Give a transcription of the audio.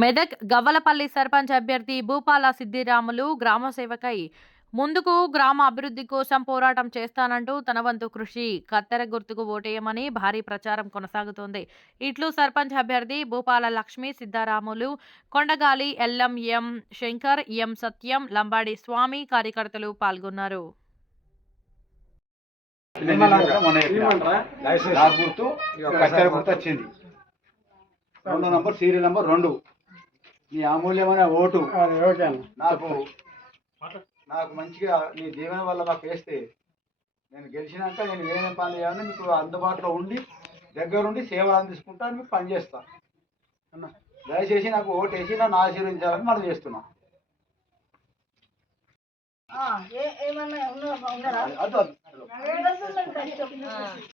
మెదక్ గవ్వలపల్లి సర్పంచ్ అభ్యర్థి భూపాల సిద్ధిరాములు గ్రామ సేవకై ముందుకు గ్రామ అభివృద్ధి కోసం పోరాటం చేస్తానంటూ తన వంతు కృషి కత్తెర గుర్తుకు ఓటేయమని భారీ ప్రచారం కొనసాగుతోంది. ఇట్లు సర్పంచ్ అభ్యర్థి Bhupala Lakshmi Siddharamulu Kondagali LM M Shankar M Satyam Lambadi Swamy కార్యకర్తలు పాల్గొన్నారు. గుర్తు వచ్చింది. నంబర్ సీరియల్ నంబర్ రెండు. నీ అమూల్యమైన ఓటు. నాకు నాకు మంచిగా నీ దీవెన వల్ల నాకు వేస్తే నేను గెలిచినాక నేను ఏమేం పనులు చేయాలని మీకు అందుబాటులో ఉండి దగ్గరుండి సేవలు అందించుకుంటా మీకు పని చేస్తా. అన్న దయచేసి నాకు ఓటు వేసి నన్ను ఆశీర్వదించాలని మనం చేస్తున్నాం. ఆ, ఏ- ఏమన్నా ఉన్నారా?